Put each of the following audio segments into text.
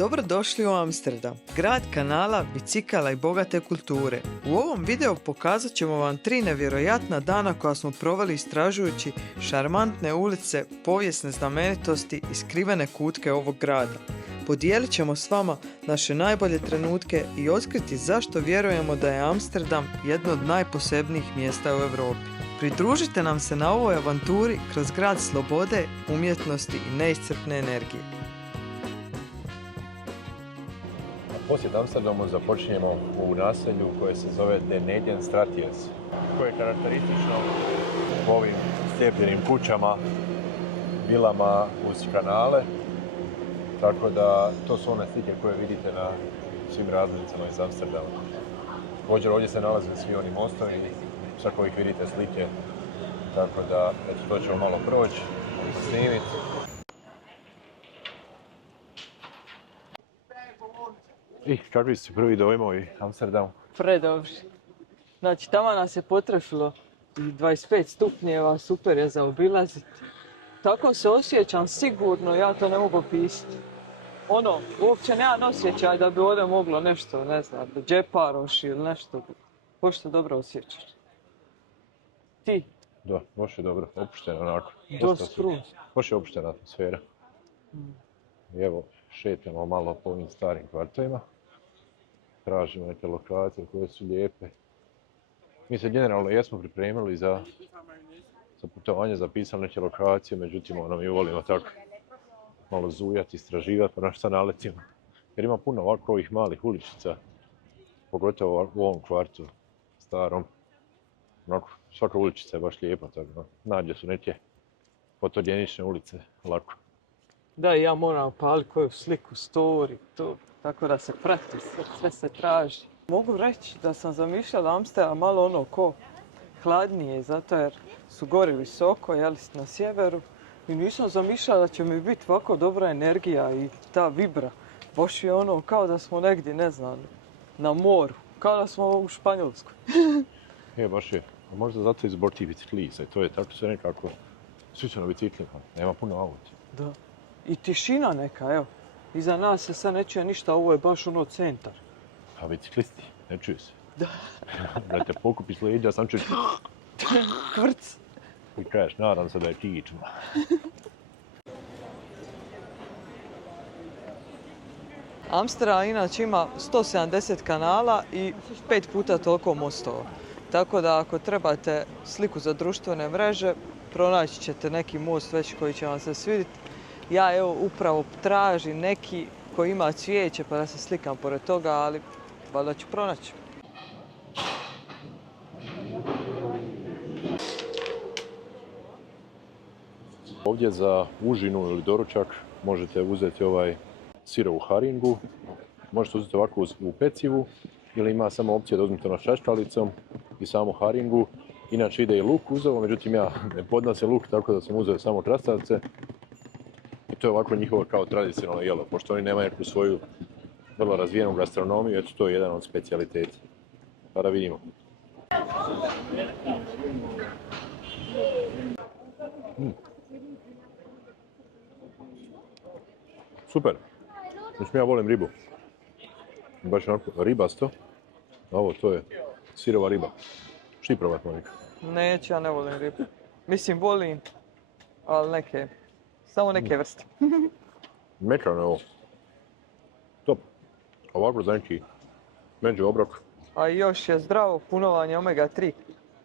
Dobrodošli u Amsterdam, grad kanala, bicikala i bogate kulture. U ovom videu pokazat ćemo vam 3 nevjerojatna dana koja smo proveli istražujući šarmantne ulice, povijesne znamenitosti i skrivene kutke ovog grada. Podijelit ćemo s vama naše najbolje trenutke i otkriti zašto vjerujemo da je Amsterdam jedno od najposebnijih mjesta u Europi. Pridružite nam se na ovoj avanturi kroz grad slobode, umjetnosti i neiscrpne energije. Posjet Amsterdamu započinjemo u naselju koje se zove De Nederstraatjes, koje je karakteristično po ovim slijepljenim kućama, vilama uz kanale. Tako da to su one slike koje vidite na svim razglednicama iz Amsterdama. Također ovdje se nalaze svi oni mostovi, sa kojih vidite slike. Tako da, eto, to ćemo malo proći, snimiti. I kakvi su prvi dojmovi Amsterdamu? Predobri. Znači, tamo nas je potrefilo i 25 stupnjeva, super je za obilaziti. Tako se osjećam sigurno, ja to ne mogu opisati. Uopće nemam osjećaj da bi ovdje moglo nešto, ne znam, džeparoš ili nešto. Pošto dobro osjećaš. Ti? Da, baš je dobro, opušteno onako. Dosta pruz. Baš je opuštena atmosfera. I evo, šetamo malo po ovim starim kvartovima. Tražimo neke lokacije koje su lijepe. Mi se generalno jesmo pripremili za putovanje, zapisali neke lokacije, međutim mi volimo tako malo zujati, istraživati, pa na šta naletimo. Jer ima puno ovako ovih malih uličica, pogotovo u ovom kvartu starom. Onako, svaka uličica je baš lijepa, tako nađe su neke fotogenične ulice lako. Da, ja moram paliti koju sliku, story, to, tako da se prati, sve se traži. Mogu reći da sam zamišljala Amsterdam malo ko hladnije, zato jer su gori visoko, jeli na sjeveru. I nisam zamišljala da će mi biti ovako dobra energija i ta vibra. Baš je kao da smo negdje, ne znam, na moru, kao da smo u Španjolskoj. Baš je. A možda zato i zbog tih biciklisa, to je tako sve nekako, svi su na biciklima, nema puno auta. Da. I tišina neka, evo. Iza nas se sad ne čuje ništa, ovo je baš centar. A biciklisti, ne čuju se. Da. Da te pokupi s leđa, sam čuš Kvrc. I kažeš, nadam se da je kično. Amsterdam inače ima 170 kanala i 5 puta toliko mostova. Tako da ako trebate sliku za društvene mreže, pronaći ćete neki most već koji će vam se svidjeti. Ja evo upravo tražim neki koji ima cvijeće pa da se slikam pored toga, ali valjda ću pronaći. Ovdje za užinu ili doručak možete uzeti ovaj sirovu haringu, možete uzeti ovako u pecivu ili ima samo opcija da uzmete šaškalicom i samu haringu. Inače ide i luk uz ovo, međutim ja ne podnosim luk, tako da sam uzeo samo krastavce. I to je ovako njihovo kao tradicionalno jelo, pošto oni nemaju neku svoju vrlo razvijenu gastronomiju, eto to je jedan od specijaliteta. Pa da vidimo. Super. Znači ja volim ribu. Baš onako ribasto. Ovo to je sirova riba. Šti probat, Monika? Neću, ja ne volim ribu. Mislim, volim, ali samo neke vrste. Mekano je ovo. Top. Ovako za neki među obrok. A još je zdravo punovanje omega-3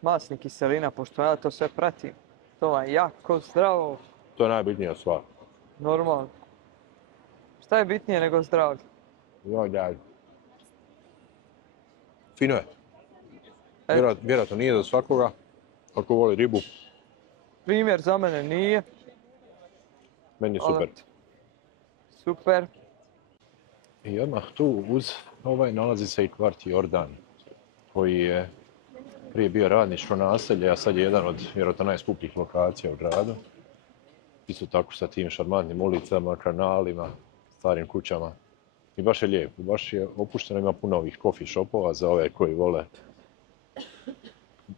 masnih kiselina, pošto ja to sve pratim. To vam je jako zdravo. To je najbitnija stvar. Normalno. Šta je bitnije nego zdravlje? Joj. Fino je. Vjerojatno nije za svakoga, ako voli ribu. Primjer za mene nije. Meni je super. Super. I odmah tu uz nalazi se i kvart Jordan, koji je prije bio radničko naselje, a sad je jedan od vjerojatno najskupljih lokacija u gradu. Isto tako sa tim šarmantnim ulicama, kanalima, starim kućama. I baš je lijepo, baš je opušteno, ima puno ovih coffee shopova za ove koji vole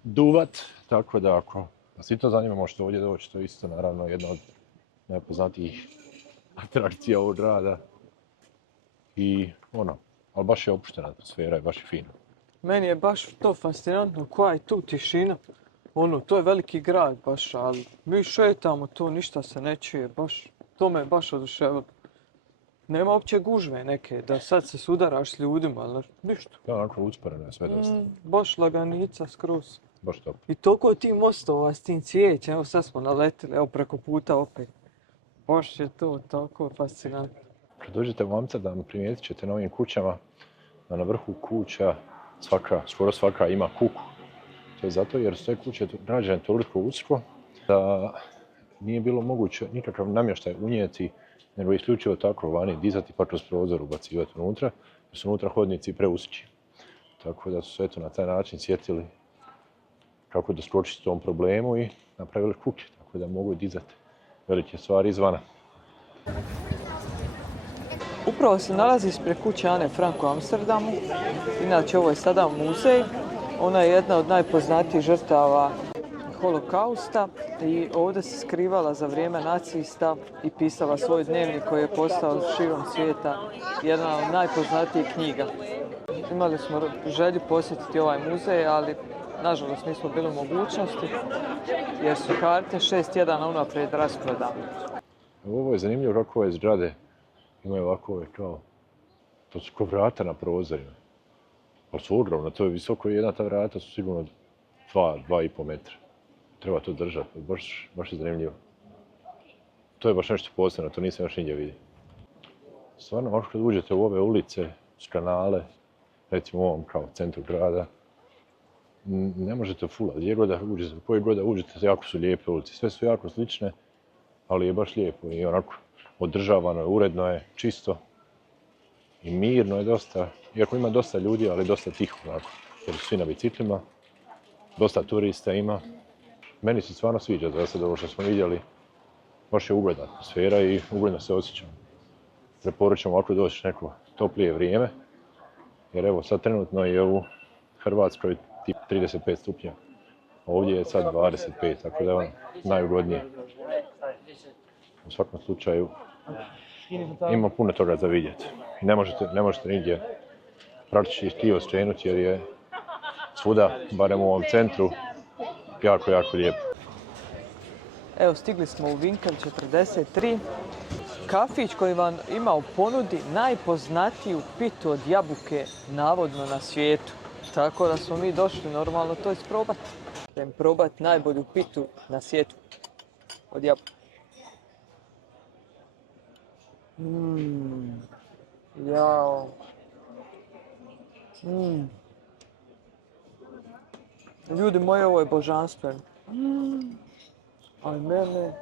duvat, tako da ako vas i to zanima možete ovdje doći, to je isto naravno jedna od najpoznatijih atrakcija ovog grada. i ono, ali baš je opuštena atmosfera i baš je fino. Meni je baš to fascinantno, koja je tu tišina. Ono, to je veliki grad baš, ali mi šetamo tu, ništa se ne čuje, baš, to me baš oduševilo. Nema uopće gužve neke, da sad se sudaraš s ljudima, ali ništa. Da, onako usporeno je sve dosta. Baš laganica skroz. Baš top. I toliko ti mostova s tim cvijećem, evo sad smo naletili, evo preko puta opet. Baš je to tako fascinantno. Kad dođete u Amsterdam, primijetit ćete na ovim kućama, da na vrhu kuća skoro svaka ima kuku. To je zato jer su te kuće rađene toliko usko da nije bilo moguće nikakav namještaj unijeti, nego isključivo tako vani dizati pa kroz prozor ubacivati unutra, jer su unutra hodnici preuski. Tako da su se eto na taj način sjetili kako doskočiti tom problemu i napravili kuće, tako da mogu dizati velike stvari izvana. Upravo se nalazi ispred kuće Ane Frank u Amsterdamu. Inače, ovo je sada muzej. Ona je jedna od najpoznatijih žrtava holokausta i ovdje se skrivala za vrijeme nacista i pisala svoj dnevnik koji je postao širom svijeta jedna od najpoznatijih knjiga. Imali smo želju posjetiti ovaj muzej, ali nažalost nismo bili u mogućnosti jer su karte 6 tjedana unaprijed rasprodane. Ovo je zanimljivo kako ove zgrade imaju ovako kao, to su kao vrata na prozorima. Ali su ogromna, to je visoko i jedna ta vrata su sigurno 2,5 metra. Treba to držati, baš je zanimljivo. To je baš nešto posebno, to nisam još nigdje vidio. Stvarno, možda kad uđete u ove ulice, s kanale, recimo u ovom kao centru grada, ne možete fulati. Gdje god da uđete, u koji god da uđete, jako su lijepe ulice. Sve su jako slične, ali je baš lijepo i onako održavano je, uredno je, čisto i mirno je dosta. Iako ima dosta ljudi, ali dosta tiho, onako, jer su svi na biciklima, dosta turista ima. Meni se stvarno sviđa za sad ovo što smo vidjeli. Baš je ugodna atmosfera i ugodno se osjećam. Preporučam ovako doći neko toplije vrijeme, jer evo sad trenutno je u Hrvatskoj tip 35 stupnja. Ovdje je sad 25, tako da je ono najugodnije. U svakom slučaju ima puno toga za vidjeti. I ne možete nigdje praktički krivo skrenuti jer je svuda, barem u ovom centru, jako, jako lijepo. Evo, stigli smo u Winkel 43. Kafić koji vam ima u ponudi najpoznatiju pitu od jabuke navodno na svijetu. Tako da smo mi došli normalno to isprobati. Da im probati najbolju pitu na svijetu od jabuke. Jao. Ljudi moji, ovo je božanstveno. Ali mene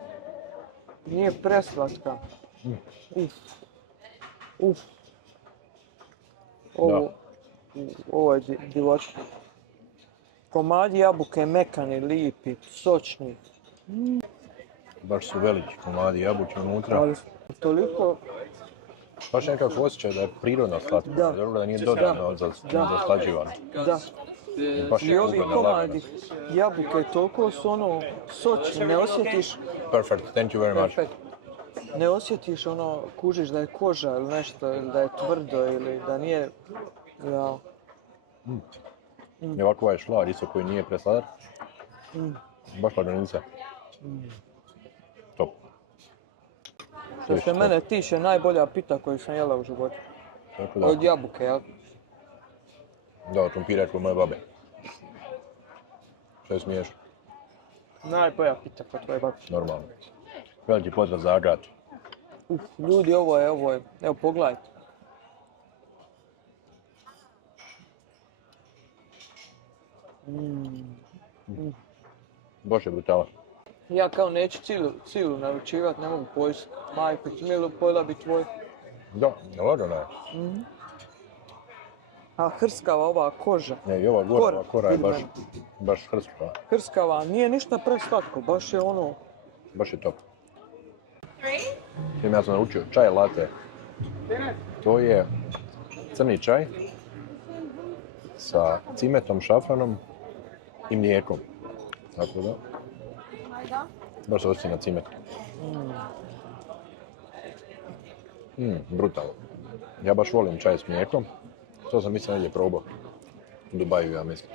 nije preslatka. Ovo je divotno. Komadi jabuke mekani, lijepi, sočni. Baš su veliki komadi jabuke unutra. Ali toliko... Baš nekako osjećaj da je prirodno slatko. Da. Dobro da nije dodano zaslađivano. Da. Baš je I ovi ugodna, komadi lagana. jabuke toliko su ono sočni, ne osjetiš... Perfect, thank you very much. Ne osjetiš ono, kužiš da je koža ili nešto, ili da je tvrdo, ili da nije... Ja. I ovako ovaj šlag isto koji nije presladak. Baš laganica. Top. Što se mene tiče, najbolja pita koju sam jela u životu. Tako da, Od jabuke, jel? da, od krumpira kod moje babe. Što je smiješno, Najbolja pita kod tvoje babi. normalno. Veliki pozdrav za Agatu. Ljudi, ovo je, evo pogledajte. Baš je brutalan. Ja kao neću cilu naručivat, ne mogu pojesti. Majko, ti mi pojela bi tvoj. Da, lagano je. A hrskava ova koža. Ne, i ova ova kora je baš hrskava. Hrskava, nije ništa preslatko, baš je ono... Baš je top. Ja sam naručio čaj latte. To je crni čaj sa cimetom, šafranom i mlijekom. Tako da, baš se osjeća na cimetu. Brutalno. Ja baš volim čaj s mlijekom. To sam mislim negdje probao. U Dubaju, ja mislim.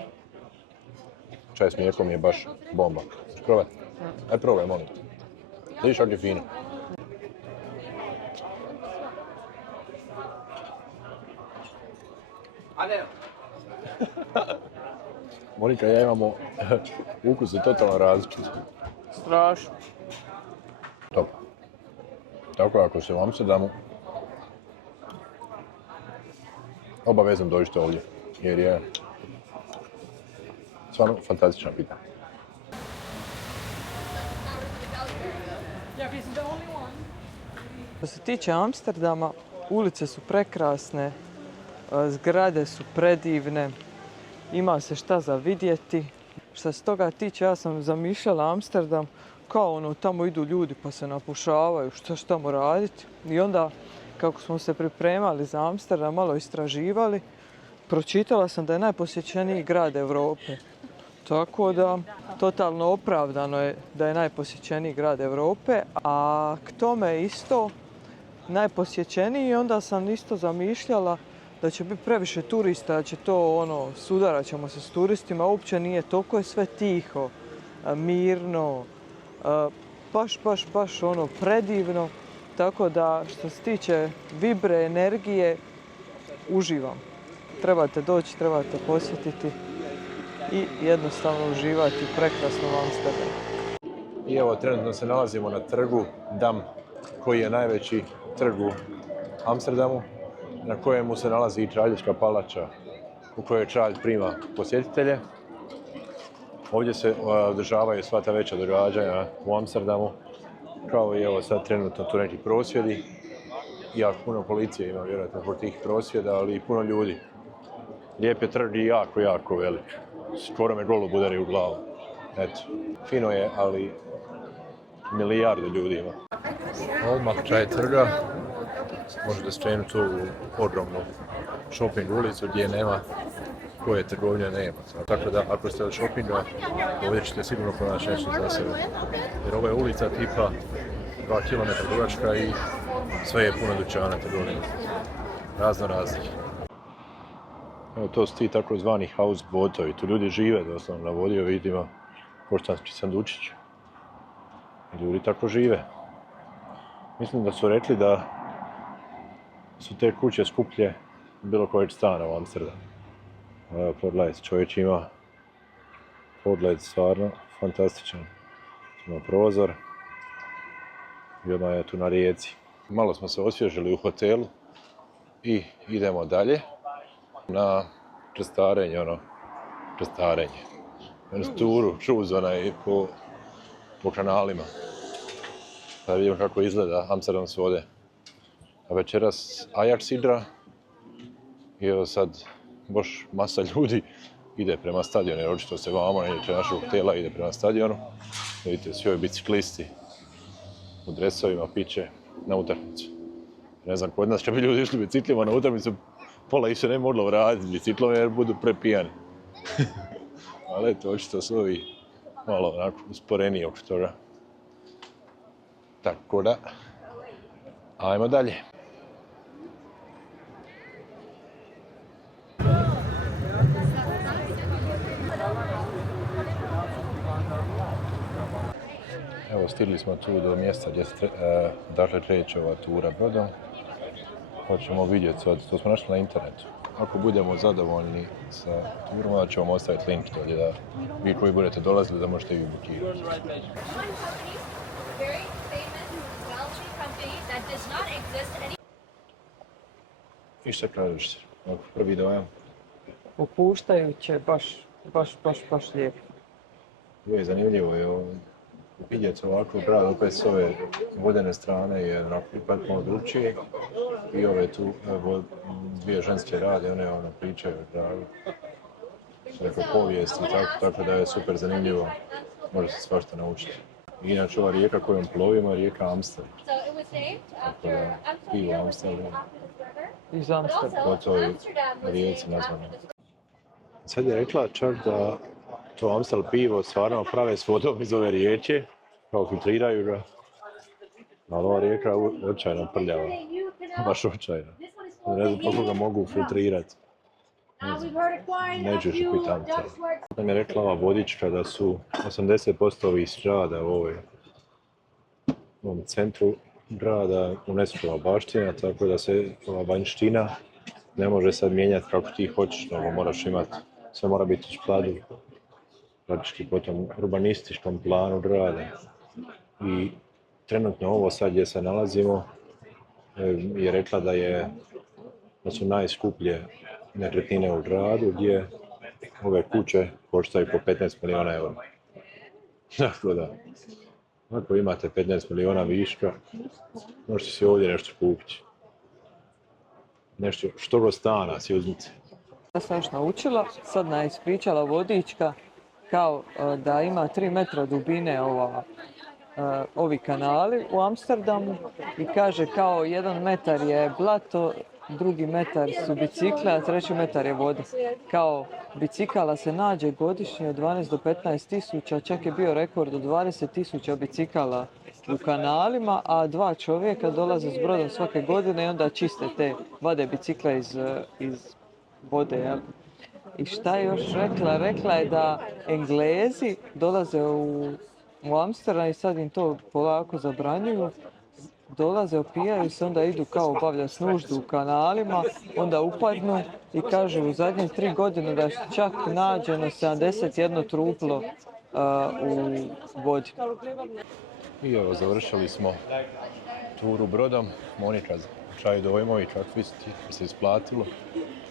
Čaj s mlijekom je baš bomba. Probaj. Aj probaj, molim te. Vidiš kako je fino. Monika i ja imamo ukus je totalno različit. Strašno. Top. Tako ako ste u Amsterdamu, obavezno dođite ovdje, jer je stvarno fantastična pita. Što se tiče Amsterdama, ulice su prekrasne, zgrade su predivne, ima se šta za vidjeti. Što se toga tiče, ja sam zamišljala Amsterdam kao ono, tamo idu ljudi pa se napušavaju, šta će tamo raditi. I onda, kako smo se pripremali za Amsterdam, malo istraživali, pročitala sam da je najposjećeniji grad Europe. Tako da, totalno opravdano je da je najposjećeniji grad Europe, a k tome isto najposjećeniji i onda sam isto zamišljala da će biti previše turista, da će to sudarat ćemo se s turistima, uopće nije, toliko je sve tiho, mirno, baš predivno, tako da što se tiče vibre, energije, uživam. Trebate doći, trebate posjetiti i jednostavno uživati u prekrasnom Amsterdamu. I evo, trenutno se nalazimo na trgu Dam, koji je najveći trg u Amsterdamu, na kojemu se nalazi i Kraljevska palača u kojoj kralj prima posjetitelje. Ovdje se održavaju sva ta veća događanja u Amsterdamu, kao i evo sad trenutno tu neki prosvjedi. Jako puno policije ima vjerojatno zbog tih prosvjeda, ali i puno ljudi. Lijep je trg i jako velik. Skoro me golo udari u glavu. Eto, fino je, ali milijardu ljudi ima. Odmah kraj trga možete skrenuti u ogromnu shopping ulicu gdje nema koje trgovine nema. Tako da ako ste od shoppinga, ovdje ćete sigurno pronaći nešto za sebe. Jer ovo je ulica tipa 2 km dugačka i sve je puno dućana trgovina. Razno raznih. Evo to su ti takozvani houseboatovi. Tu ljudi žive doslovno na vodi, vidimo poštanski sandučić. Ljudi tako žive. Mislim da su rekli da su te kuće skuplje bilo kojeg stana u Amsterdamu. Evo, pogledajte, čovjek ima pogled stvarno fantastičan. Ima prozor i odmah je tu na rijeci. Malo smo se osvježili u hotelu i idemo dalje na krstarenje, turu, cruise po kanalima. Da vidimo kako izgleda Amsterdam s vode. A večeras Ajax igra i evo sad baš masa ljudi ide prema stadionu, jer očito se vamo neće našeg hotela, ide prema stadionu. Vidite, svi ovi biciklisti u dresovima piće na utakmicu. Ne znam, kod nas kad bi ljudi išli biciklima na utakmicu, pola ih se ne moglo vratiti biciklom jer budu prepijani. Ali eto, očito su ovi malo onako usporeniji oko toga. Tako da, ajmo dalje. Evo, stigli smo tu do mjesta gdje se dakle kreće ova tura brodom. Pa ćemo vidjeti sad, to smo našli na internetu. Ako budemo zadovoljni sa turom, onda ćemo ostaviti link dolje da vi koji budete dolazili da možete i vi bukirati. I šta kažeš? Prvi dojam? Opuštajuće, baš lijepo. Ovo je zanimljivo, vidjeti ovako grad opet s ove vodene strane je ipak malo drugčiji. I ove tu dvije ženske rade, one pričaju o gradu. Neko povijesti i tako da je super zanimljivo. Može se svašta naučiti. Inače ova rijeka kojom plovimo je rijeka Amstel. Tako da pivo Amstel Iz Amsterdama. po toj rijeci nazvano. Sad je rekla čak da to Amstel pivo stvarno prave s vodom iz ove rijeke, kao filtriraju ga. Ali ova rijeka je očajno prljava, baš očajno. Ne znam koliko ga mogu filtrirati. Nećeš pitanca. Nam je rekla ova vodička da su 80% ovih zgrada u ovom centru grada UNESCO-va baština, tako da se ova vanjština ne može sad mijenjati kako ti hoćeš, nego moraš imati, sve mora biti u skladu praktički po tom urbanističkom planu grada. I trenutno ovo sad gdje se nalazimo je rekla da su najskuplje nekretnine u gradu gdje ove kuće koštaju po 15 milijuna eura. Tako da, ako imate 15 milijuna viška, možete si ovdje nešto kupiti. Nešto, što god stana si uzmite. Ja sam još naučila, sad nam je ispričala vodička kao da ima 3 metra dubine ovi kanali u Amsterdamu i kaže kao 1 metar je blato, drugi metar su bicikle, a treći metar je voda. Kao bicikala se nađe godišnje od 12 do 15 tisuća, čak je bio rekord od 20 tisuća bicikala u kanalima, a 2 čovjeka dolaze s brodom svake godine i onda čiste te, vade bicikle iz vode. Jel? I šta je još rekla? Rekla je da Englezi dolaze u Amsterdam i sad im to polako zabranjuju. Dolaze, opijaju se, onda idu kao obavljati nuždu u kanalima, onda upadnu i kažu u zadnje 3 godine da je čak nađeno 71 truplo u vodi. I evo, završili smo turu brodom. Monika, čaj dojmovi, kako se isplatilo?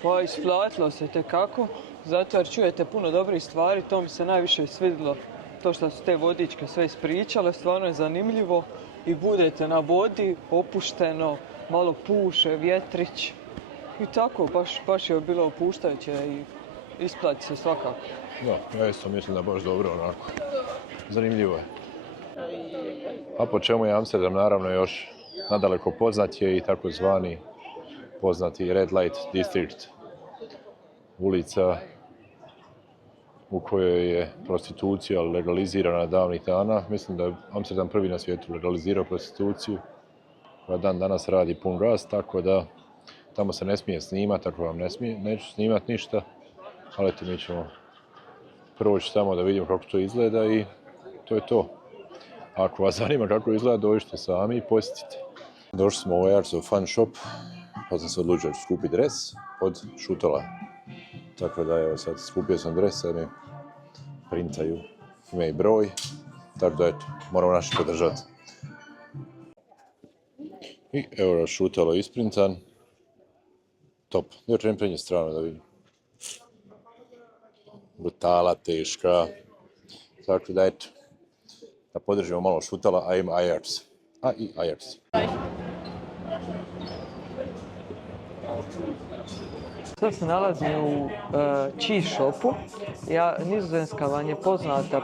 Pa isplatilo se tekako, zato jer čujete puno dobrih stvari, to mi se najviše svidjelo. To što su te vodičke sve ispričale, stvarno je zanimljivo i budete na vodi, opušteno, malo puše, vjetrić i tako, baš je bilo opuštajuće i isplati se svakako. Da, ja isto mislim da baš dobro onako. Zanimljivo je. A po čemu je Amsterdam naravno još nadaleko poznat je i takozvani poznati Red Light District, ulica u kojoj je prostitucija legalizirana davnih dana. Mislim da je Amsterdam prvi na svijetu legalizirao prostituciju, koja dan danas radi pun gas, tako da tamo se ne smije snimati, tako vam neću snimati ništa, ali mi ćemo proći tamo da vidimo kako to izgleda i to je to. Ako vas zanima kako izgleda, dođite sami i posjetite. Došli smo u Arts of Fun shop, pa sam se odlučio skupiti dres od šutola. Tako da evo sad skupio sam dres, sad mi printaju ime i broj, tako da eto, moramo naši podržati. I evo šutalo isprintan. Top, još ćem prednje stranu da vidim. Brutala, teška. Tako da eto, da podržimo malo šutala, a ima Ajax. A i Ajax. Sad se nalazim u cheese shopu. Nizozemska vam je poznata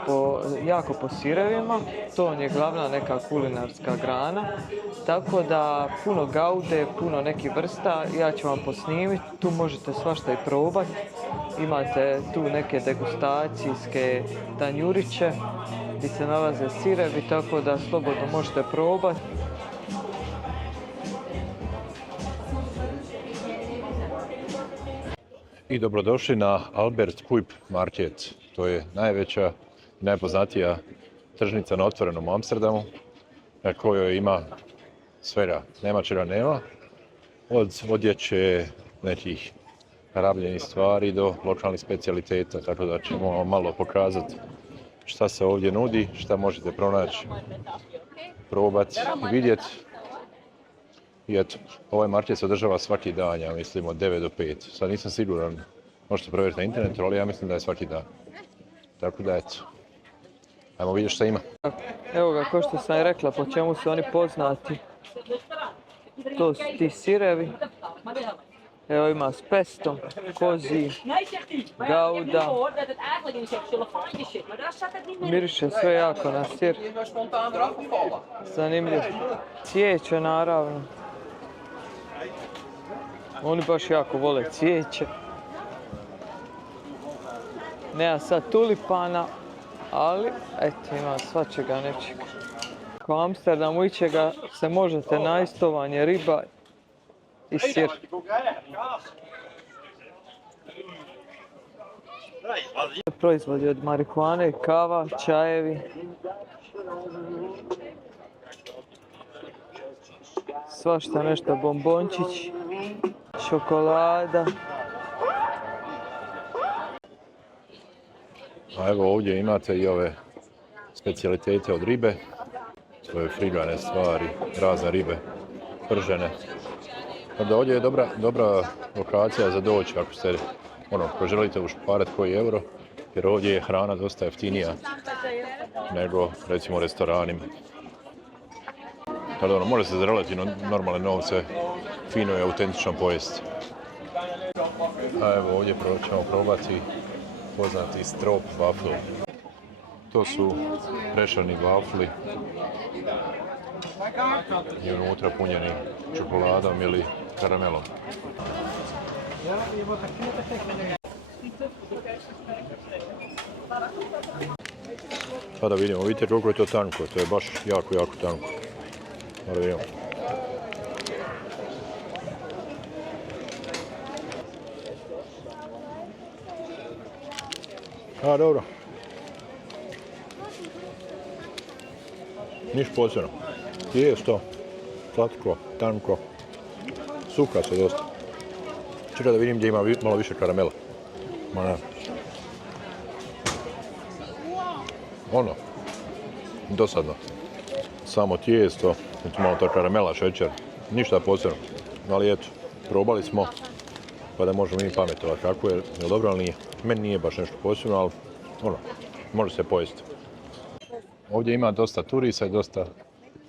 jako po sirevima, to je glavna neka kulinarska grana, tako da puno gaude, puno nekih vrsta, ja ću vam posnimiti, tu možete svašta i probati. Imate tu neke degustacijske tanjuriće gdje se nalaze sirevi, tako da slobodno možete probati. I dobrodošli na Albert Kuip Market. To je najveća i najpoznatija tržnica na otvorenom u Amsterdamu, na kojoj ima svega, nema čega nema, od odjeće, nekih rabljenih stvari do lokalnih specijaliteta, tako da ćemo malo pokazati šta se ovdje nudi, šta možete pronaći, probati i vidjeti. I eto, ovaj market se održava svaki dan, ja mislim od 9 do 5. Sad nisam siguran, možete provjeriti na internetu, ali ja mislim da je svaki dan. Tako da eto, ajmo vidjeti šta ima. Evo ga, kao što sam i rekla, po čemu su oni poznati. To su ti sirevi. Evo ima s pestom, kozi, gouda. Miriše sve jako na sir. Zanimljivo. Cvijeće naravno. Oni baš jako vole cvijeće. Nema sad tulipana, ali eto ima svačega nečega. Ko Amsterdamu ičega se možete najstovanje riba i sir. Proizvodi od marihuane, kava, čajevi. Svašta nešto, bombončić, šokolada. A evo ovdje imate i ove specijalitete od ribe. Svoje frigane stvari, razne ribe, pržene. Onda ovdje je dobra lokacija za doći ako ste, ako želite ušparati koji euro, jer ovdje je hrana dosta jeftinija nego recimo u restoranima. Tako da može se za relativno normalne novce fino i autentično pojesti. A evo ovdje ćemo probati poznati strop wafl. To su prešarni wafli i unutra punjeni čokoladom ili karamelom. Pa da vidimo, vidite koliko je to tanko, to je baš jako, jako tanko. Da vidimo. A, dobro. Niš posebno. Tijesto, slatko, tanko, suha se dosta. Čekaj da vidim gdje ima malo više karamela. Ma ne. Dosadno. Samo tijesto, malo ta karamela, šećer, ništa posebno. Ali eto, probali smo, pa da možemo mi pametovati kako je dobro, ali nije. Meni nije baš nešto posebno, ali može se pojesti. Ovdje ima dosta turista i dosta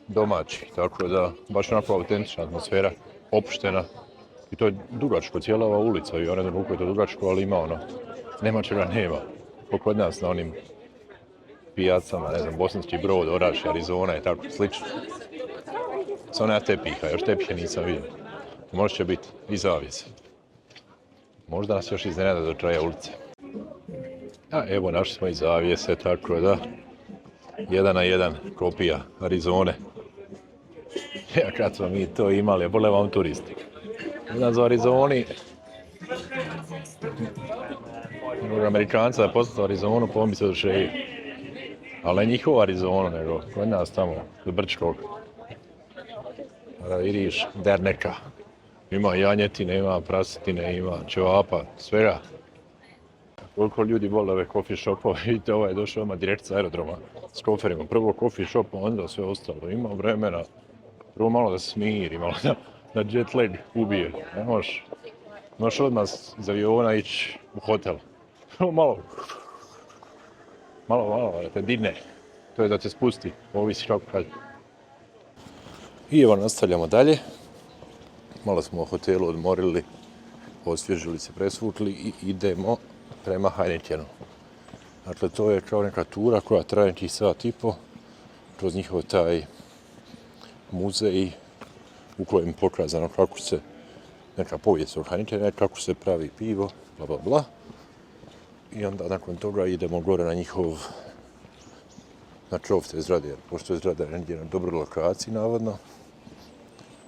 domaćih, tako da baš onako autentična atmosfera, opuštena. I to je dugačko, cijela ova ulica, i ja ne znam koliko je to dugačko, ali ima nema čega nema. Kod nas na onim pijacama, ne znam, Bosanski Brod, Oraš, Arizona i tako slično. Samo nema tepiha, još tepihe nisam vidio. Možda će biti i zavjese. Možda nas još iznenada do kraja ulice. A evo, našli smo i zavjese, tako da 1:1 kopija Arizone. Ja kad smo mi to imali, bole vam turisti. Jedan za Arizoni, Amerikanca je poslao Arizonu, pa on bi se došeji. Ali ne njihovu Arizonu, nego kod nas tamo, do Brčkog. Da vidiš, derneka. Ima janjetine, ima prasetine, ima ćevapa, svega. Koliko ljudi vole ove coffee shopove, vidite, ovaj je došao odmah direkt sa aerodroma s koferima. Prvo coffee shop, onda sve ostalo. Ima vremena, prvo malo da se smiri, malo da jet lag ubije. Ne možeš odmah iz aviona ići u hotel. Malo da te digne, to je da te spusti, ovisi kako kad. I evo nastavljamo dalje. Malo smo u hotelu odmorili, osvježili se, presvukli i idemo prema Heinekenu. Dakle, to je kao neka tura koja traje nekih sat i po kroz njihov taj muzej u kojem je pokazano kako se neka povijest od Heinekena, kako se pravi pivo, bla bla bla. I onda nakon toga idemo gore na na krov te zgrade, jer pošto je zgrada negdje na dobroj lokaciji, navodno.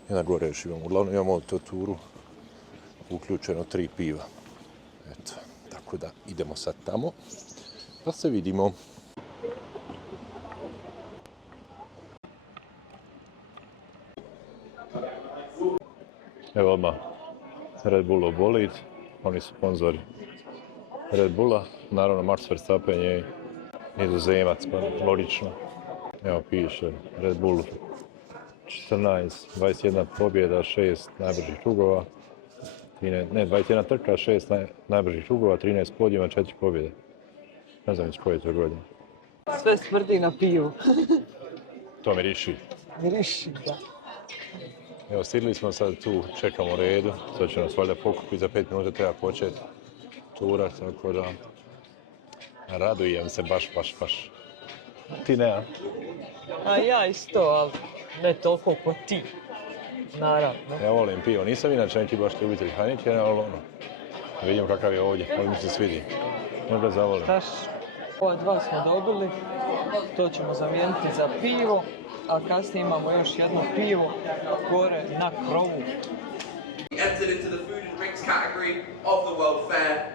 I na gore još imamo, uglavnom imamo tu turu uključeno 3 piva. Eto, tako da idemo sad tamo, pa se vidimo. Evo odmah Red Bullov bolid, oni su sponzori Red Bulla, naravno Max Verstappen je Nizozemac, pa logično. Evo piše Red Bull 21 pobjeda, 6 najbržih krugova, 21 trka, 6 najbržih krugova, 13 podijuma, 4 pobjede. Ne znam iz koje to godine. Sve smrdi na pivu. To miriši. Miriši, da. Evo, stigli smo sad tu, čekamo redu, sad će nas valjda pokupiti, za 5 minuta treba početi tura, tako da radujem se baš. Ti ne, A ja isto, ali ne toliko ko ti. Naravno. Ja volim pivo, nisam inače neki baš ljubitelj Heinekena, ali vidim kakav je ovdje, ovdje mi se svidi. Možda zavolim. Staš, ova 2 smo dobili, to ćemo zamijeniti za pivo, a kasnije imamo još jedno pivo gore na krovu. entered into the food and drinks category of the World Fair.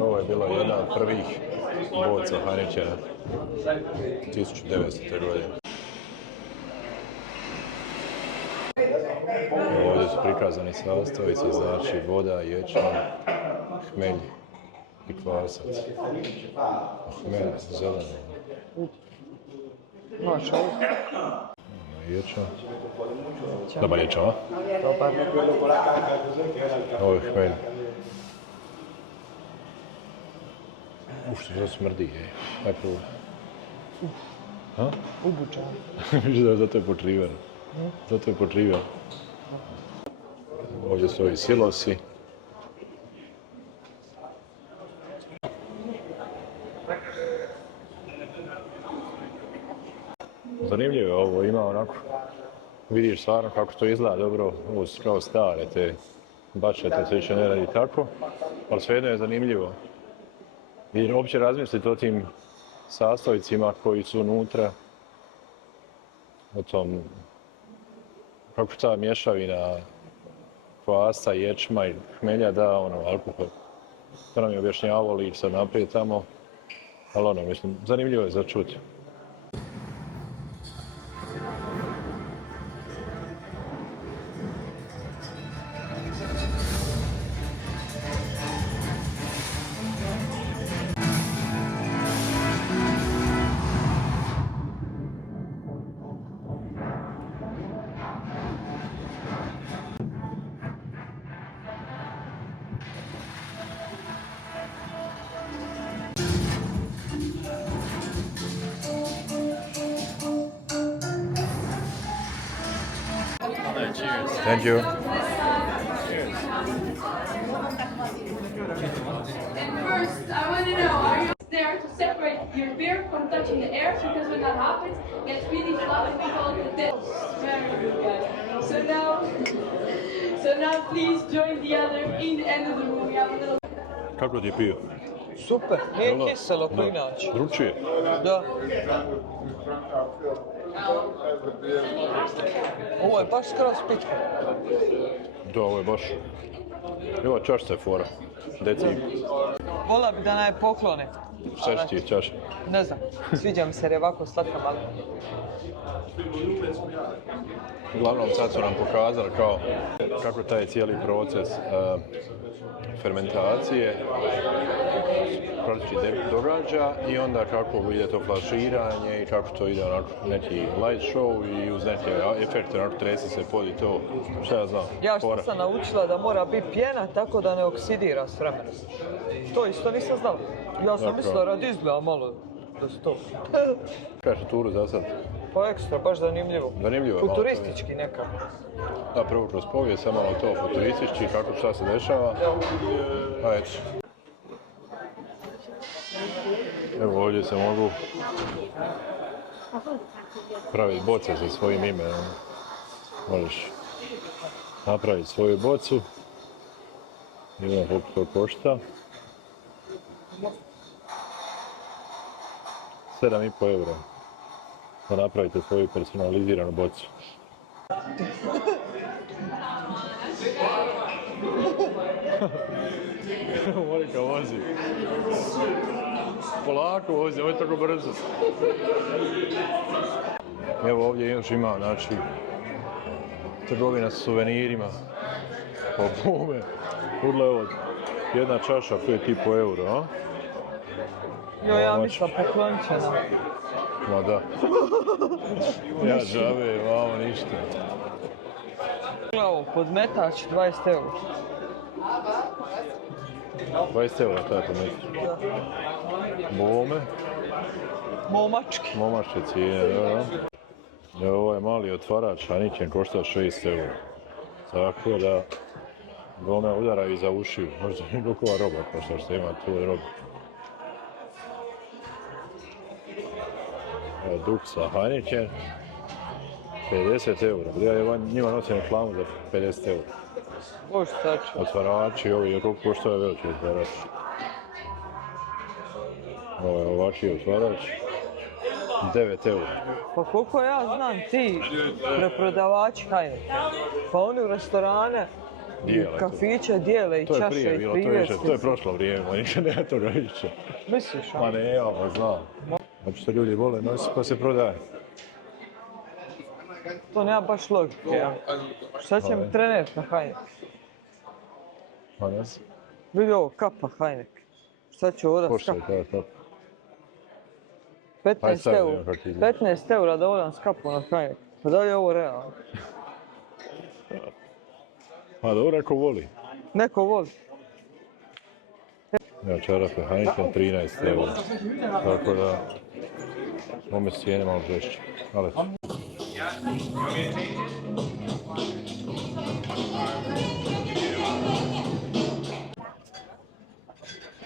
Ovo je bila jedna od prvih boca Heinekena 1900. godine. Ovdje su prikazani sastavice, znači voda, ječam, hmelj i kvasac. Hmelj zeleno. Maš ovo? Ječam. Dobar ječam, a? Dobar. Ovo je hmelj. Što to smrdi, ej. Aj prvo. Ha? Ubučan. Viš da zato je potrivan. Zato je potrivan. Ovdje su ovi silosi. Zanimljivo je ovo, ima onako, vidiš stvarno kako to izgleda dobro, ovo su kao stare te bačete, se više ne radi tako, ali svejedno je zanimljivo. I uopće razmisliti o tim sastojcima koji su unutra, o tom, kako ta mješavina kvasa, ječma i hmelja da alkohol. To nam je objašnjavalo i sad naprijed tamo, ali mislim, zanimljivo je za čuti. Thank you. And first, I want to know, are you there to separate your beer from touching the air? Because when that happens, it gets really flat and we call it the dip. Very good, guys. So now please join the other in the end of the room. We have a little... Kako ti je pio? Super, nije kiselo ko inače. Drugčije? Da. Ovo je baš skroz pitko. Da, ovo je baš... Evo čašca je fora. Deci. Vola bi da nam je poklone. Šta ti je čaša? Ne znam, sviđa mi se jer je ovako slatka malo. Uglavnom sad su nam pokazali kao kako taj cijeli proces fermentacije praktički događa i onda kako ide to flaširanje i kako to ide onako neki light show i uz neke efekte onako tresi se pod i to, šta ja znam. Ja što sam naučila da mora biti pjena tako da ne oksidira s vremenom. To isto nisam znala. Ja sam mislila radi izgleda malo da su to. Kaži turu za sad? Pa ekstra, baš zanimljivo. Zanimljivo je. Futuristički nekako. Da, prvo kroz povijest, samo malo to futuristički, kako šta se dešava. A eto. Evo ovdje se mogu praviti boce sa svojim imenom. Možeš napraviti svoju bocu. Idemo koliko to košta. 7,5 eura. Da napravite svoju personaliziranu bocu. Monika vozi. Polako vozi, ovo je tako brzo. Evo ovdje još ima, znači, trgovina sa suvenirima. Pa bome, udle ovo, jedna čaša 5,5 euro, a? Jo, ja mislim poklončena. Ma da. Ja džabe, vamo ništa. Ovo, podmetač 20 eura. 20 eura taj podmetač. Da. Bome. Momački. Momačke cijene, da. Evo ovo je mali otvarač, Heineken košta 6 eura. Tako da bome udaraju za ušiju. Možda i dukova roba košta što ima tu roba. Duksa Heineken, 50 eura. Ja njima nosim reklamu za 50 eura. Bož tačno. Otvarači, ovi, koliko koštaju veliki otvarač. Ovo je ovakvi otvarač. 9 eura. Pa koliko ja znam ti preprodavači Heineken, pa oni u restorane, Dijele u kafiće dijele i to je čaše prije i bilo, privjeske. to je prošlo vrijeme, ma ništa nema toga više. Misliš, Ma ne, ja pa znam. Znači što ljudi vole nosi pa se prodaje. to nema baš logike, ja. Šta će mi trener na Heineken? Ma ne znam. Vidi ovo, kapa Heineken. Šta će ovdje Košta skapa? je to. 15 eura. 15 eura da ovdje skapu na Heineken. Pa da li je ovo realno? Ma dobro, ako voli. Neko voli. Ja čarape Heineken 13 eura. Tako da, ome su cijene malo žešće. Ali eto.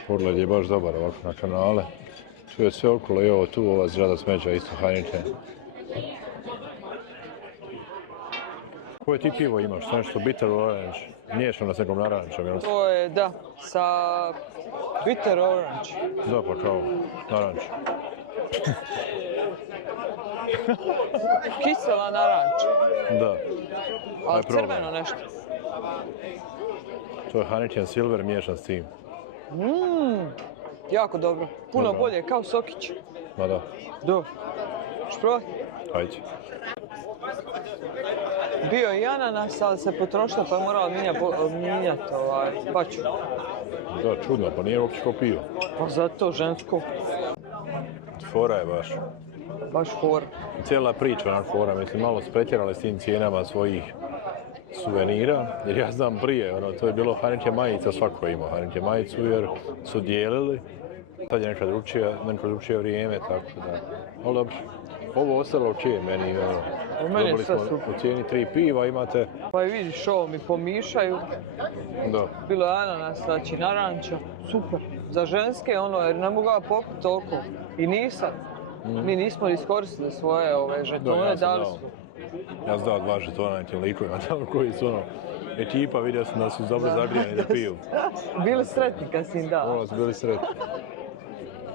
Pogled je baš dobar ovako na kanale. Tu je sve okolo i ovo tu, ova zgrada smeđa isto Heineken. Koje ti pivo imaš? To nešto bitter orange? Miješano s nekom narančom, jel? To je, da, sa bitter orange. Da, pa kao naranč. Kisela naranča. Da. Ali probaj. crveno nešto. To je Heineken Silver miješan s tim. Jako dobro. Puno Dobro. bolje, kao sokić. Ma da, Do. Šš probati? ajde. Bio je i ananas, ali se potrošilo pa je morala mijenjati paču. Da, čudno, pa nije uopće kao pivo. Pa zato žensko, Fora je baš. baš for. Cijela priča onak fora, mislim, malo su pretjerali s tim cijenama svojih suvenira, jer ja znam prije, to je bilo Heineken majica, svako je imao Heineken majicu jer su dijelili. Sad je neka drugčije vrijeme, tako da, ali dobro. Ovo ostalo čije meni, U meni je dobili sve smo super. u cijeni 3 piva, imate, Pa i vidiš ovo mi pomišaju, da, bilo je ananas, znači naranča, super. Za ženske ono, jer ne mogu ja popiti toliko. I nisam. Mi nismo iskoristili svoje žetone, ja sam dali dao. smo. Ja sam dao 2 žetona nekim likovima tamo koji su ekipa, vidio sam da su dobro zagrijani da piju. Bili sretni kad si im dao. Ono su bili sretni.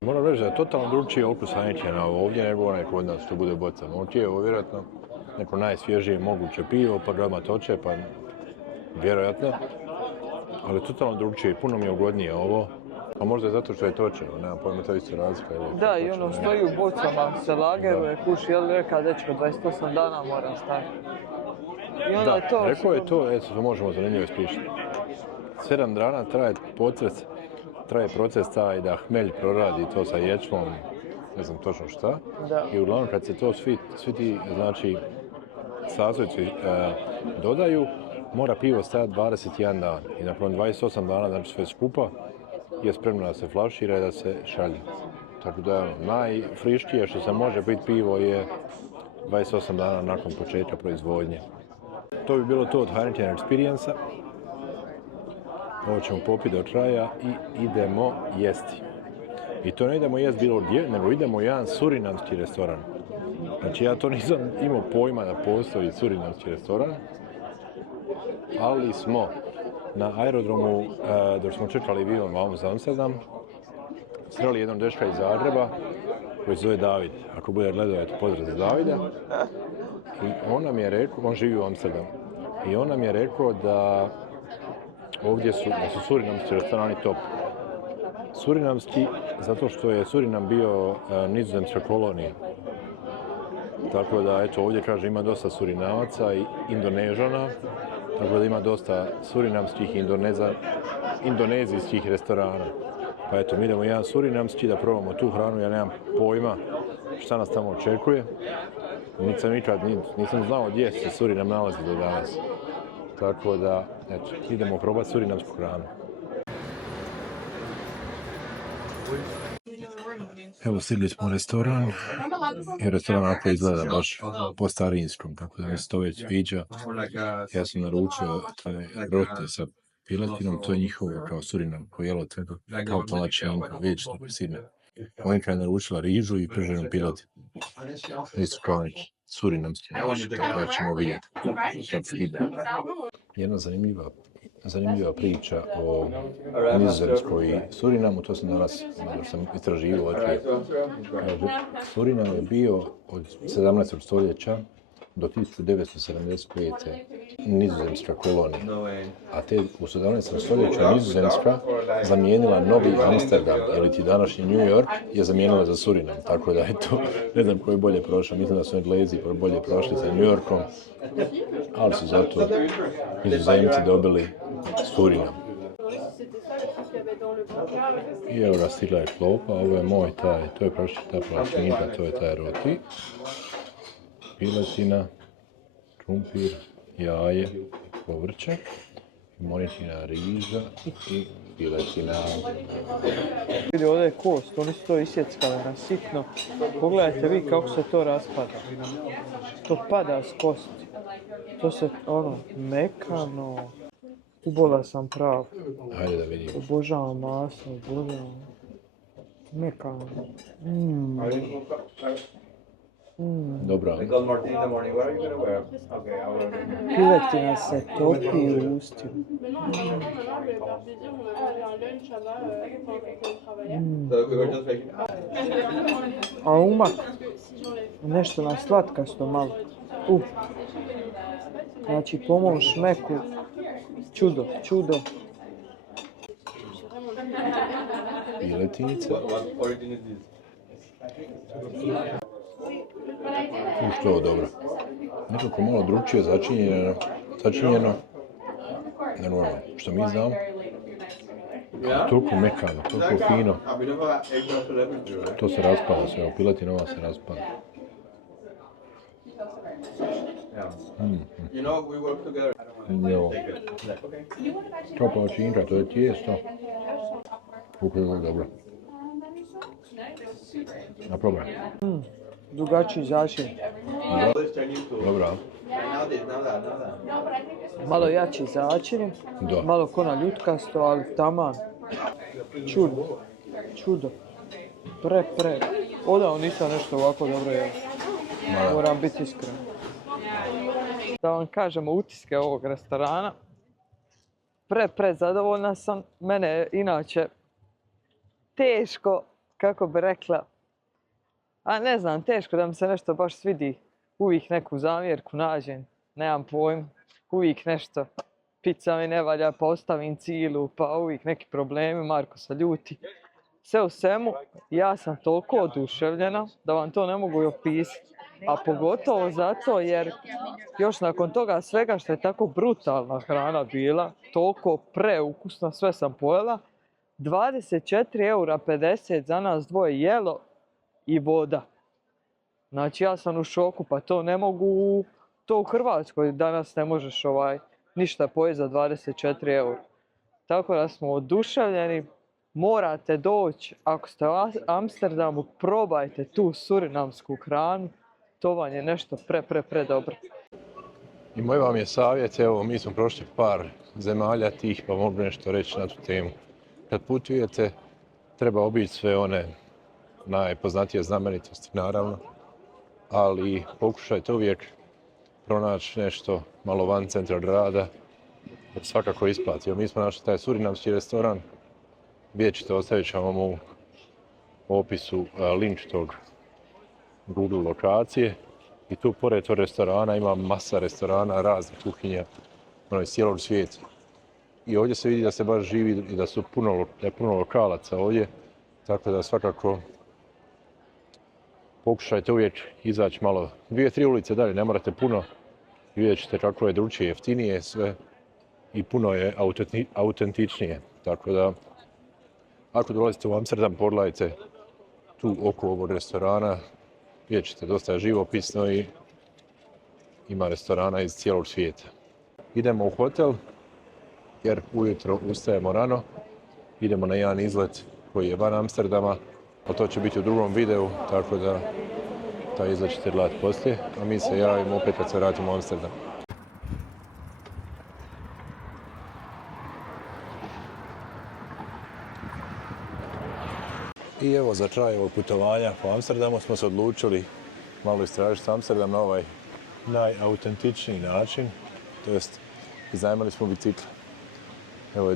Moram reći da je totalno drugčiji okus Heinekena ovdje nego onaj kod nas što bude boca. Ovdje je ovo vjerojatno neko najsvježije moguće pivo, pa ga odmah toče, pa vjerojatno. Ali totalno drugčije, puno mi je ugodnije ovo. A možda je zato što je točeno, nema pojma, to je isto razlika. Da, i ono stoji u bocama, se lageruje, kuši, jel rekao dečko, 28 dana mora staviti. I onda Da, je to... rekao je to, eto, to možemo zanimljivo ispričati. 7 dana traje proces taj da hmelj proradi to sa ječmom, ne znam točno šta. Da. I uglavnom kad se to svi ti, znači, sastojci dodaju, mora pivo stajati 21 dan. I nakon 28 dana, znači sve skupa, je spremno da se flašira i da se šalje. Tako da, najfriškije što se može piti pivo je 28 dana nakon početka proizvodnje. To bi bilo to od Heineken Experience-a. Ovo ćemo popiti do kraja i idemo jesti. I to ne idemo jesti bilo gdje, nego idemo u jedan surinamski restoran. Znači ja to nisam imao pojma da postoji surinamski restoran, ali smo na aerodromu, dok smo čekali avion malo za Amsterdam, sreli jednog dečka iz Zagreba koji se zove David. Ako bude gledao, eto, pozdrav za Davida. I on nam je rekao, on živi u Amsterdamu, i on nam je rekao da ovdje da su surinamski restorani top. Surinamski, zato što je Surinam bio nizozemska kolonija. Tako da, eto, ovdje kaže ima dosta Surinamaca i Indonežana, tako da ima dosta surinamskih i indonezijskih restorana. Pa eto, mi idemo jedan surinamski da probamo tu hranu, ja nemam pojma šta nas tamo očekuje. Nisam znao gdje se Surinam nalazi do danas. Tako da, eto, idemo probati surinamsku hranu. Evo, stigli smo u restoran i restoran ako izgleda baš po starinskom, tako da mi se to već sviđa. Ja sam naručio rote sa piletinom, to je njihovo kao Surinam, pojelo tako, kao palačinka, vidiš to sine. Monika je naručila rižu i prženu piletinu. Isto kao neki surinamski, tako da ćemo vidjeti. Jedna zanimljiva zanimljiva priča o Nizozemskoj i Surinamu, to sam danas, dok sam istraživao, otkrio. Kaže, Surinam je bio od 17. stoljeća do 1975. nizozemska kolonija. A te u 17. stoljeću Nizozemska zamijenila Novi Amsterdam, ili ti današnji New York, je zamijenila za Surinam. Tako da je to, ne znam ko je bolje prošao, mislim da su Englezi bolje prošli sa New Yorkom, ali su zato Nizozemci dobili Surinam. I evo ga, stigla je klopa, ovo je moj taj, to je prošli ta plašinka, to je taj roti. Piletina, krumpir, jaje, povrće, moničina riža i piletina. Vidi, ovdje je kost, oni su to isjeckali na sitno. Pogledajte vi kako se to raspada. To pada s kosti. To se, mekano. Ubola sam pravo. Hajde da vidimo. Obožavam masno, obožavam. Mekano. Dobro. Piletina se topi u ustima. A umak, nešto na slatkasto malo. Znači po mom šmeku, čudo. Piletinica. Što je ovo dobro. Nekako malo drugčije začinjeno. Normalno, što mi znamo. Toliko mekano, toliko fino. To se raspada sve, piletina ova se raspada. Evo, to palačinka, to je tijesto. Koliko je dobro. Naprobaj. Drugačiji začin. Dobro. Malo jači začin, Da. malo ko na ljutkasto, ali taman. Čudo. Pre. Odavno nisam nešto ovako dobro jeo. Moram biti iskren. Da vam kažemo utiske ovog restorana. Pre zadovoljna sam. Mene je inače teško, kako bi rekla, a ne znam, teško da mi se nešto baš svidi. Uvijek neku zamjerku nađem, nemam pojma. Uvijek nešto, pizza mi ne valja, pa ostavim cilu, pa uvijek neki problemi, Marko se ljuti. Sve u svemu, ja sam toliko oduševljena da vam to ne mogu i opisati. A pogotovo zato jer još nakon toga svega što je tako brutalna hrana bila, toliko preukusna, sve sam pojela, 24,50 € za nas dvoje jelo i voda. Znači ja sam u šoku, pa to ne mogu, to u Hrvatskoj danas ne možeš ništa pojesti za 24 €. Tako da smo oduševljeni, morate doći, ako ste u Amsterdamu, probajte tu surinamsku hranu, to vam je nešto pre dobro. I moj vam je savjet, evo mi smo prošli par zemalja tih, pa mogu nešto reći na tu temu. Kad putujete, treba obići sve one najpoznatije znamenitosti, naravno, ali pokušajte uvijek pronaći nešto malo van centra grada, jer svakako isplati. Mi smo našli taj surinamski restoran, vidjet ćete, ostavit ćemo mu u opisu link tog Google lokacije. I tu pored tog restorana ima masa restorana, raznih kuhinja, iz cijelog svijeta. I ovdje se vidi da se baš živi i da je puno lokalaca ovdje, tako da svakako pokušajte uvijek izaći malo 2-3 ulice dalje, ne morate puno, vidjet ćete kako je drugčije, jeftinije sve i puno je autentičnije. Tako da, ako dolazite u Amsterdam, pogledajte tu oko ovog restorana, vidjet ćete, dosta je živopisno i ima restorana iz cijelog svijeta. Idemo u hotel, jer ujutro ustajemo rano, idemo na jedan izlet koji je van Amsterdama, a to će biti u drugom videu, tako da taj izlet ćete gledati poslije, a mi se javimo opet kad se vratimo u Amsterdam. I evo, za kraj ovog putovanja po Amsterdamu smo se odlučili malo istražiti Amsterdam na ovaj najautentičniji način, to jest iznajmili smo bicikl. Evo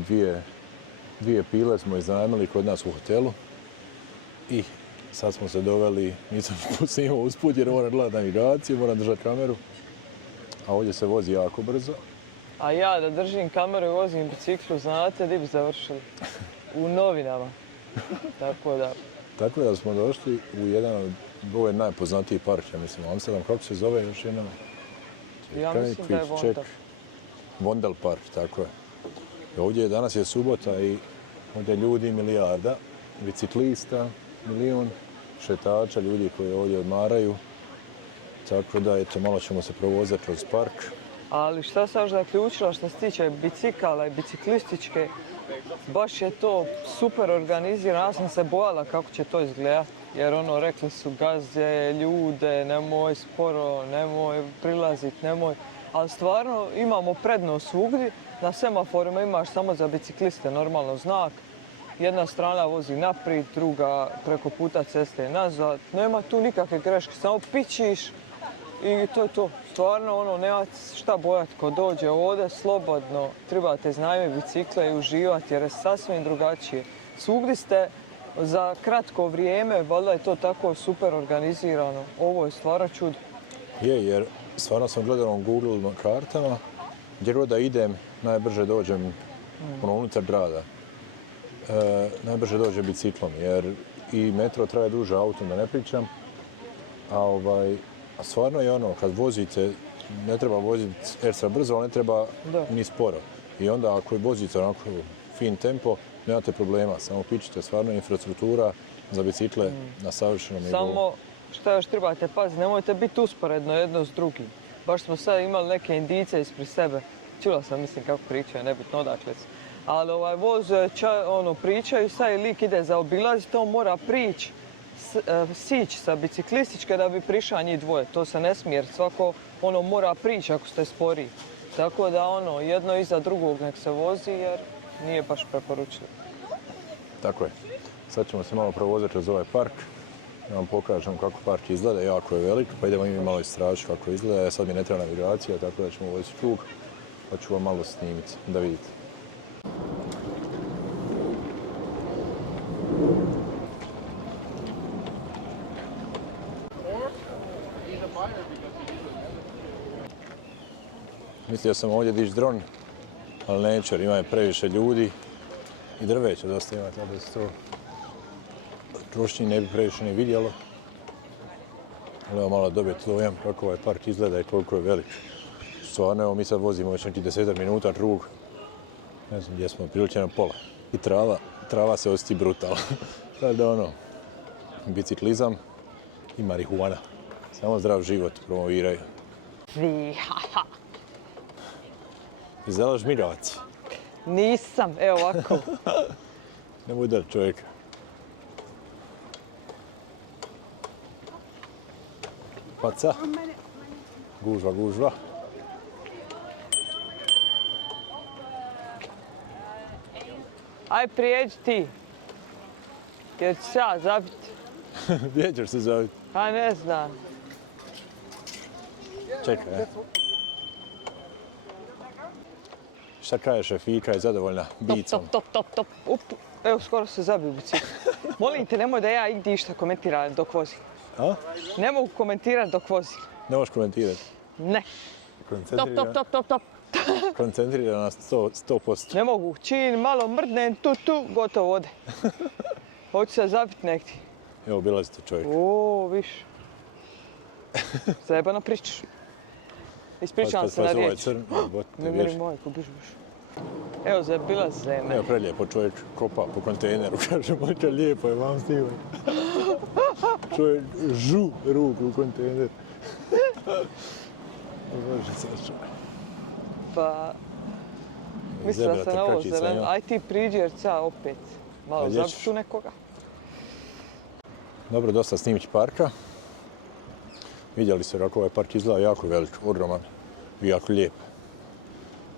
dvije pile smo iznajmili kod nas u hotelu i sad smo se doveli, nisam snimao usput jer moram gledati navigaciju, moram držati kameru, a ovdje se vozi jako brzo. A ja da držim kameru i vozim biciklu, znate di bi završili? U novinama. Tako da smo došli u jedan od, ovo je najpoznatiji park, ja mislim, u Amsterdam, kako se zove još jednom? Ja mislim da je Vondel. Vondel park, tako je. I ovdje danas je subota i ovdje ljudi milijarda, biciklista, milijun, šetača, ljudi koji ovdje odmaraju. Tako da, eto, malo ćemo se provozati kroz park. Ali šta sam još zaključila što se tiče bicikala i biciklističke, baš je to super organizirano. Ja sam se bojala kako će to izgledati, jer rekli su gaze, ljude, nemoj sporo, nemoj prilazit, nemoj. Ali stvarno imamo prednost svugdje, na semaforima imaš samo za bicikliste normalno znak. Jedna strana vozi naprijed, druga preko puta ceste nazad. Nema tu nikakve greške, samo pičiš i to je to. Stvarno nema šta bojati ko dođe ovdje, slobodno trebate iznajmiti bicikle i uživati jer je sasvim drugačije. Svugdje ste za kratko vrijeme, valjda je to tako super organizirano. Ovo je stvarno čudo. Je, jer stvarno sam gledao na Google kartama, gdje god da idem, najbrže dođem unutar grada. Najbrže dođem biciklom, jer i metro traje duže, autom da ne pričam. A stvarno je kad vozite, ne treba voziti ekstra brzo, ali ne treba ni sporo. I onda ako vozite onako fin tempo, nemate problema, samo pičite, stvarno infrastruktura za bicikle na savršenom nivou. Samo što još trebate paziti, nemojte biti usporedno jedno s drugim. Baš smo sad imali neke indice ispred sebe. Čula sam, mislim, kako pričaju, nebitno odakle su. Ali voz pričaju, sad je lik ide zaobilaziti, on mora sići sa biciklističke da bi prišao njih dvoje. To se ne smije jer svako mora prići ako ste sporiji. Tako da jedno iza drugog nek se vozi jer nije baš preporučljivo. Tako je. Sad ćemo se malo provoziti kroz ovaj park. Da vam pokažem kako park izgleda, jako je velik, pa idemo i malo istražiti kako izgleda. Sad mi ne treba navigacija, tako da ćemo voziti krug, pa ću vam malo snimiti da vidite. Mislio sam ovdje dići dron, ali neću jer ima je previše ljudi i drveća dosta ima, tako da se to trošnji ne bi previše ni vidjelo. Ali evo malo dobiti dojam kako ovaj park izgleda i koliko je velik. Stvarno, evo mi sad vozimo već neki 10 minuta krug, ne znam gdje smo, prilike na pola. I trava se osjeti brutalno. Tako da biciklizam i marihuana. Samo zdrav život promoviraju. Izdalaš žmigavac? Nisam, evo ovako. Nemoj udar čovjeka. Paca. Gužva. Aj prijeđi ti. Jer ću se ja zabiti. Gdje ćeš se zabiti? Pa ne znam. Čekaj, Šta kaže šefika, je zadovoljna bicom? Top. Evo, skoro se zabio bicikl. Molim te, nemoj da ja igdje išta komentiram dok vozim. A? Ne mogu komentirati dok vozim. Ne možeš komentirati? Ne. Top. Koncentrira na 100%. Ne mogu. Čim malo mrdnem, gotovo ode. Hoću se zabiti negdje. Evo, obilazite čovjeka. Viš. Zajebano pričaš. Ispričavam se na riječ. Ne vjerujem majku, biš. Evo, zaobilazi me. Evo, prelijepo čovjek kopa po kontejneru, kaže mojka, lijepo je vam snimaj. Čovjek žu ruku u kontejner. Pa, mislila sam na ovo zeleno. Aj ti priđi jer ja opet malo zabiću nekoga. Dobro, dosta snimić parka. Vidjeli ste kako ovaj park izgleda, jako velik, ogroman i jako lijep.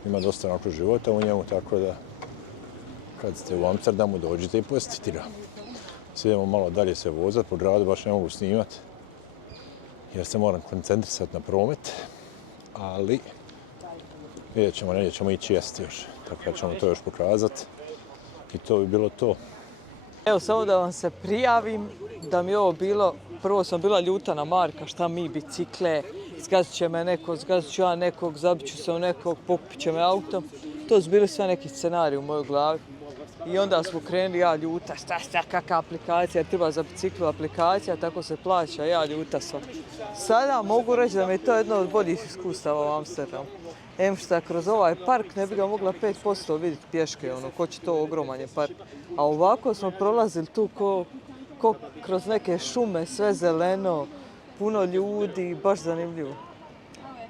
Ima dosta onako života u njemu, tako da kad ste u Amsterdamu dođite i posjetite ga. Sad idemo malo dalje se vozati po gradu, baš ne mogu snimati jer se moram koncentrisati na promet, ali vidjet ćemo, negdje ćemo ići jesti još. tako da ćemo to još pokazati. I to bi bilo to. Evo samo da vam se prijavim da mi je ovo bilo, prvo sam bila ljuta na Marka, šta mi bicikle, zgazit će me neko, zgazit ću ja nekog, zabit ću se u nekog, pokupit će me auto. To su bili sve neki scenariji u mojoj glavi. I onda smo krenuli, ja ljuta, šta, kakva aplikacija, treba za biciklu aplikacija, tako se plaća, ja ljuta sam. Sada mogu reći da mi je to jedno od boljih iskustava u Amsterdamu. Em šta kroz ovaj park ne bi ga mogla 5% vidjeti pješke, ko će to, ogroman je park. A ovako smo prolazili tu ko kroz neke šume, sve zeleno, puno ljudi, baš zanimljivo.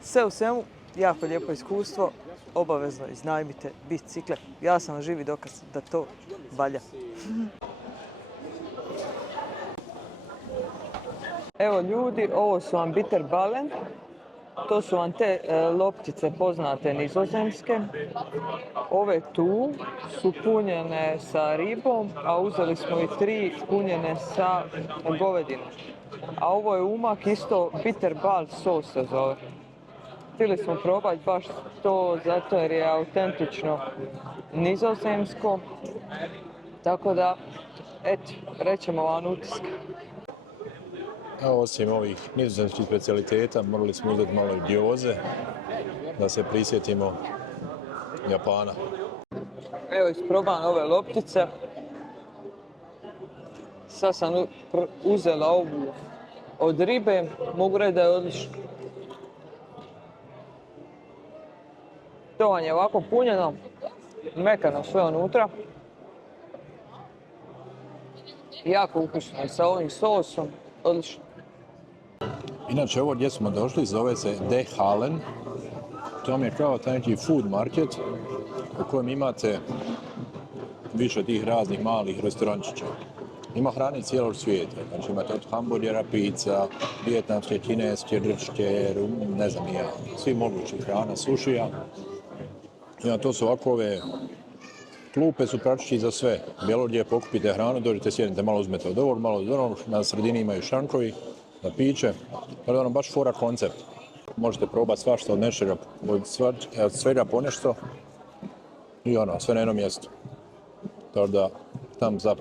Sve u svemu, jako lijepo iskustvo, obavezno iznajmite bicikle. Ja sam živi dokaz da to valja. Evo ljudi, ovo su vam bitterballen. To su vam te loptice poznate nizozemske. Ove tu su punjene sa ribom, a uzeli smo i 3 punjene sa govedinom. A ovo je umak isto bitterball sos se zove. Htjeli smo probati baš to zato jer je autentično nizozemsko. Tako da, eto, rećemo vam utiske. Evo, osim ovih nizozemskih specijaliteta, morali smo uzeti malo i gyoze da se prisjetimo Japana. Evo isprobam ove loptice. Sad sam uzela ovu od ribe, mogu reći da je odlično. To vam je ovako punjeno, mekano sve unutra. Jako ukusno sa ovim sosom, odlično. Inače, ovo gdje smo došli zove se De Hallen. To vam je kao taj neki food market u kojem imate više tih raznih malih restorančića. Ima hrane cijelog svijeta, znači imate od hamburgera, pizza, vijetnamske, kineske, grčke, ne znam ja, svi mogući hrana, sušija. I to su ovako ove klupe su praktički za sve. Bilo gdje pokupite hranu, dođete, sjednite, malo uzmete od ovog, malo od onog, na sredini imaju šankovi, na piće. To je ono baš fora koncept. Možete probati svašta od nečega, od svega ponešto i ono, sve na jednom mjestu. Tako da, thumbs up.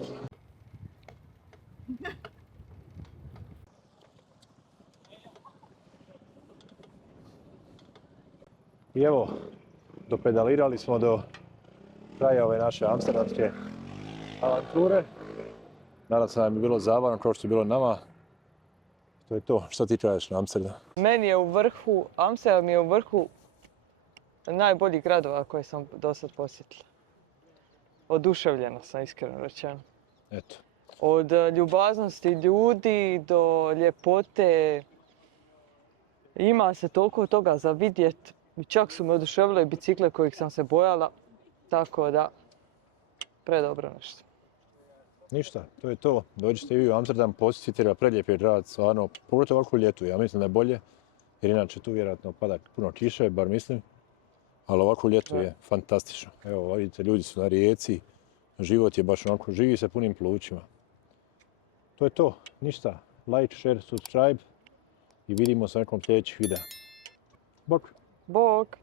I evo, dopedalirali smo do kraja ove naše amsterdamske avanture. Nadam se da mi je bilo zabavno kao što je bilo nama. To je to. Što ti kažeš na Amsterdam? Meni je u vrhu, Amsterdam je u vrhu najboljih gradova koje sam do sad posjetila. Oduševljena sam, iskreno rečeno. Eto. Od ljubaznosti ljudi do ljepote. Ima se toliko toga za vidjet. Čak su me oduševile bicikle kojih sam se bojala. Tako da, predobro nešto. Ništa, to je to. Dođite i vi u Amsterdam, posjetite ga, prelijep je grad, stvarno, pogotovo ovako u ljetu. Ja mislim da je bolje, jer inače tu vjerojatno pada puno kiše, bar mislim. Ali ovako u ljetu je fantastično. Evo, vidite, ljudi su na rijeci, život je baš onako, živi se punim plućima. To je to, ništa. Like, share, subscribe i vidimo se na nekom sljedećih videa. Bok! Bok!